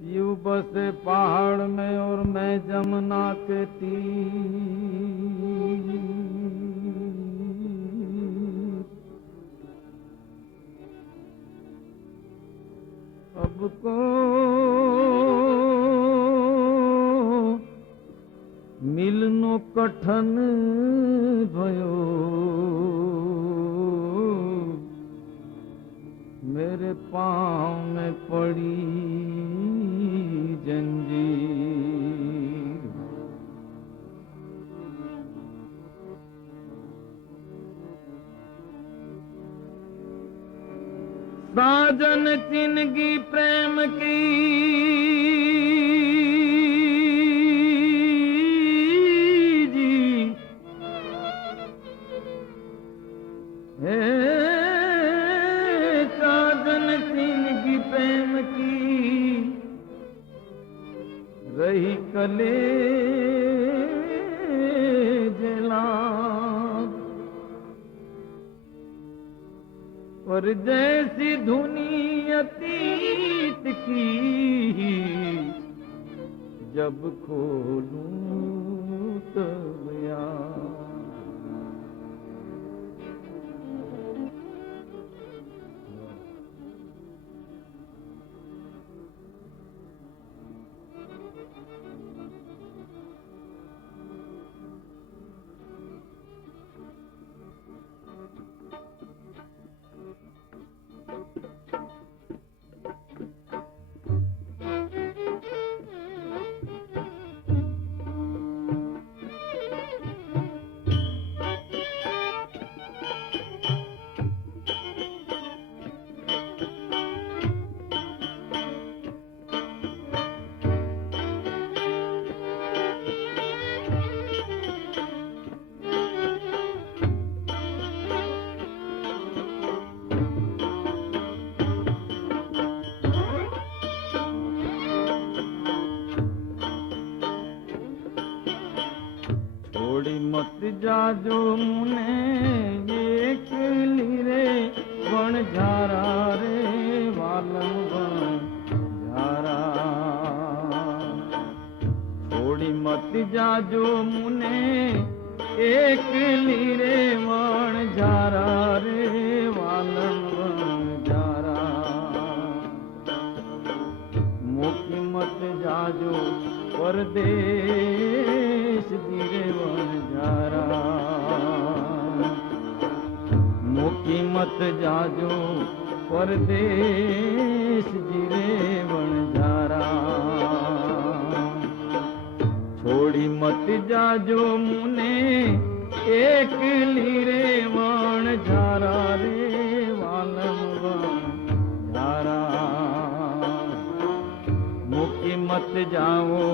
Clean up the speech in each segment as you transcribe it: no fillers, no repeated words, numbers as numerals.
यू बसे पहाड़ में और मैं जमुना के तीर। अब को मिलनो कठन भयो, मेरे पाँव में पड़ी जंजीर। साजन जिंदगी प्रेम की जी है, साजन जिंदगी प्रेम की रही कले जला। और जैसी धुनी अतीत की जब खोलूं तब याद। छोड़ी मत जाजो मुने एक लीरे बन झारा रे वालम बन झारा। छोड़ी मत जाजो मुने एक लीरे बन झारा रे वालम बन झारा। मोकी मत जाजो परदेश धीरे बन झारा। मोकी मत जाजो परदेश धीरे बन झारा। छोड़ी मत जाजो मुने एक लीरे बन झारा रे वालम बन झारा। मुकी मत जाओ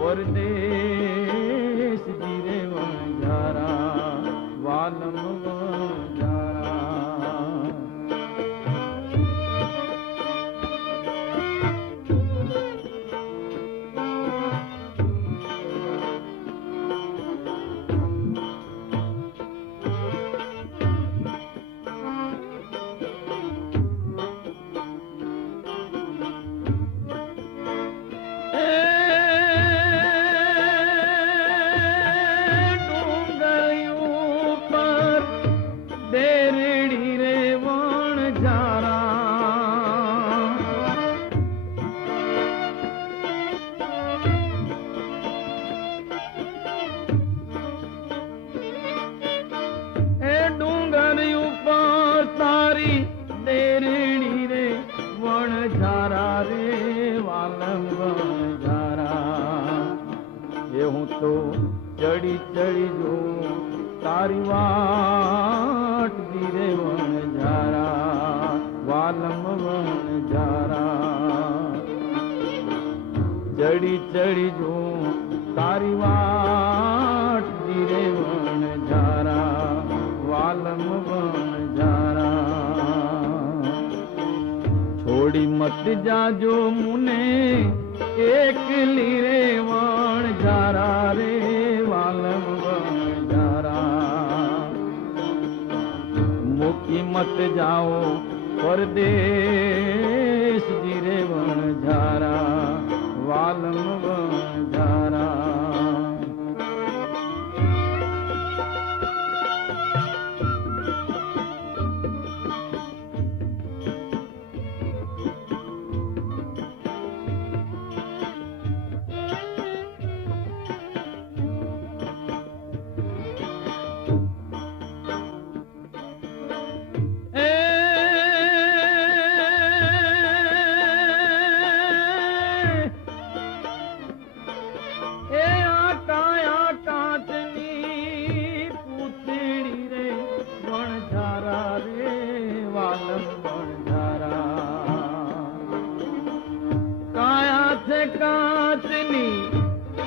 परदेश धीरे बन झारा वालम बन झारा। हूँ तो चढ़ी चढ़ी जो तारी वाट धीरे बन झारा वालम बन झारा। चढ़ी चढ़ी जो तारी वाट धीरे बन झारा वालम बन झारा। छोड़ी मत जाजो मुने एक लीरे बन झारा रे वालम बन झारा। मुकी मत जाओ परदेश धीरे बन झारा। કાચની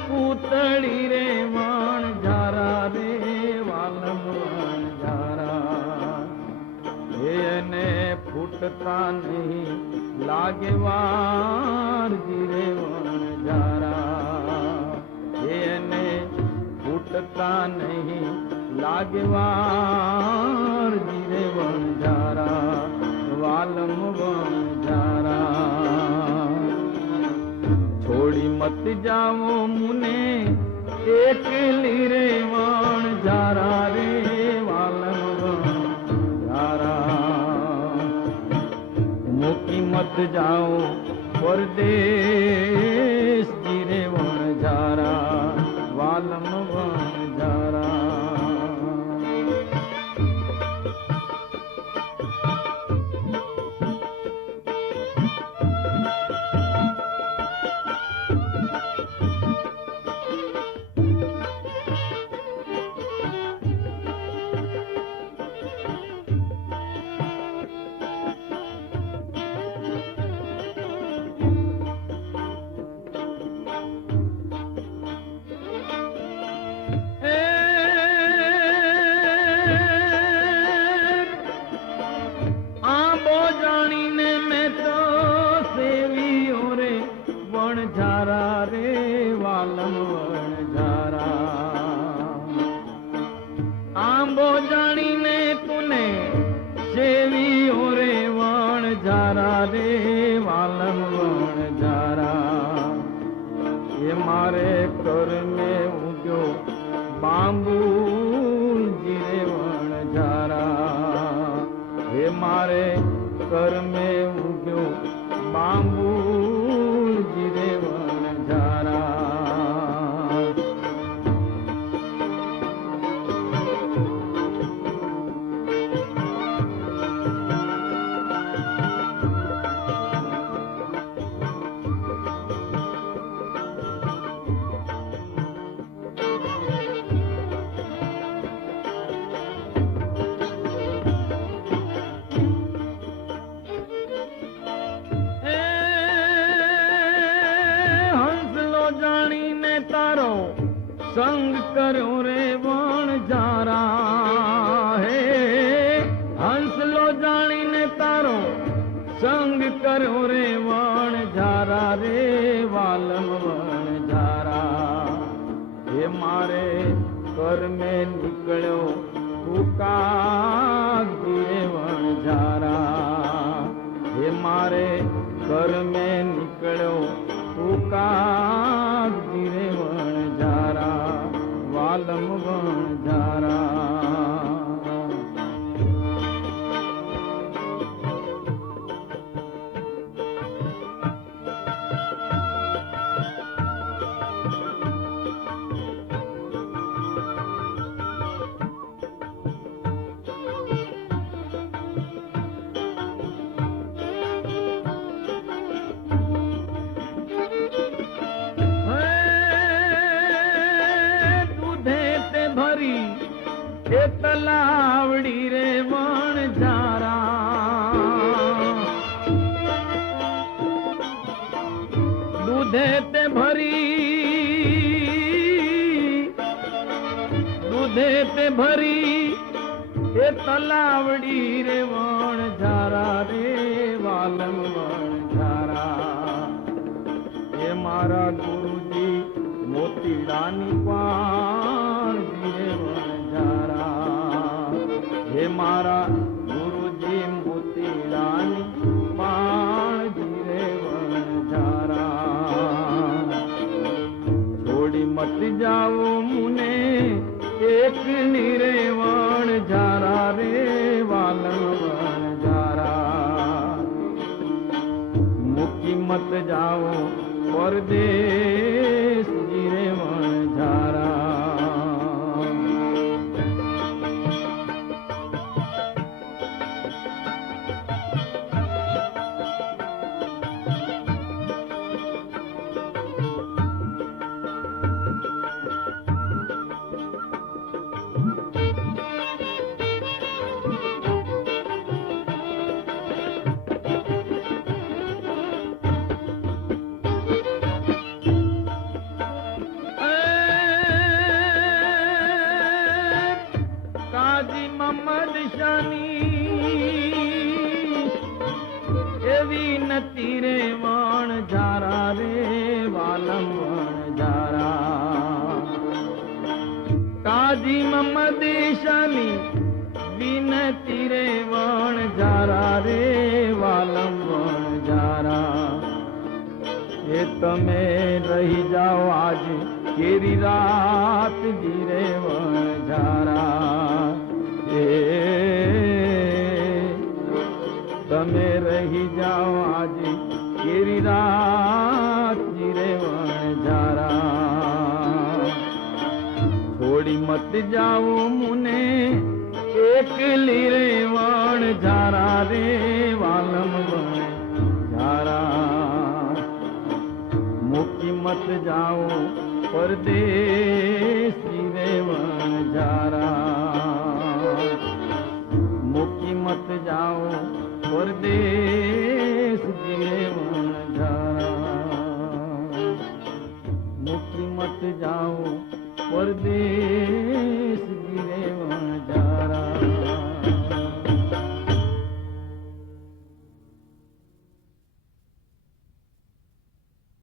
પૂતળી રે વણઝારા રે વાલમ વણઝારા એને ફૂટતા નહીં લાગે વારજી રે વણઝારા એને ફૂટતા નહીં લાગે વારજી રે વણઝારા વાલમ વણઝારા છોડી મત જાવો મુને એકલી રે વણઝારા રે વાલમ વણઝારા મૂકી મત જાઓ પરદેશ રે વણઝારા વાલમ વણઝારા વણઝારા રે વાલમ વણઝારા આંબો જાણીને તુને સેવીઓ રે વણઝારા રે વાલમ વણઝારા એ મારે કરમે ઉગ્યો બાંબુજી રે વણઝારા એ મારે કરમે ઉગ્યો બાંબુ રે વણઝારા તારો સંગ કર્યો રે વણઝારા હે હંસલો જાણીને તારો સંગ કર્યો રે વણઝારા રે વાલમ વણઝારા હે મારે કરમે નીકળ્યો ઉકાગી રે વણઝારા હે મારે કરમે નીકળ્યો ઉકાગી રે વણઝારા વાલમ વણઝારા તલાવડી રે વણઝારા દૂધે તે ભરી એ તલાવડી રે વણઝારા રે વાલમ વણઝારા એ મારા ગુરુજી મોતીડાની પાણજી રે હે મારા ગુરુજી મોતીડાની પાણજી રે વણઝારા છોડી મત જાઓ મુને એકલી રે વણઝારા રે વાલમ વણઝારા મૂકી મત જાઓ પરદેશજી રે વણઝારા तीरे वण झारा रे वालम वण झारा काजी ममदेशानी बिन तीरे वण झारा रे वालम वण झारा ये तमे रही जाओ आज केरी रात जीरे वण झारा तमे रही जाओ आज केरी रात जीरे वण झारा छोड़ी मत जाओ मुने एकली रे वण झारा रे वालम वण झारा मुकी मत जाओ परदेस रे वण झारा मुकी मत जाओ परदेस रे वण झारा मुकी मत जाओ परदेस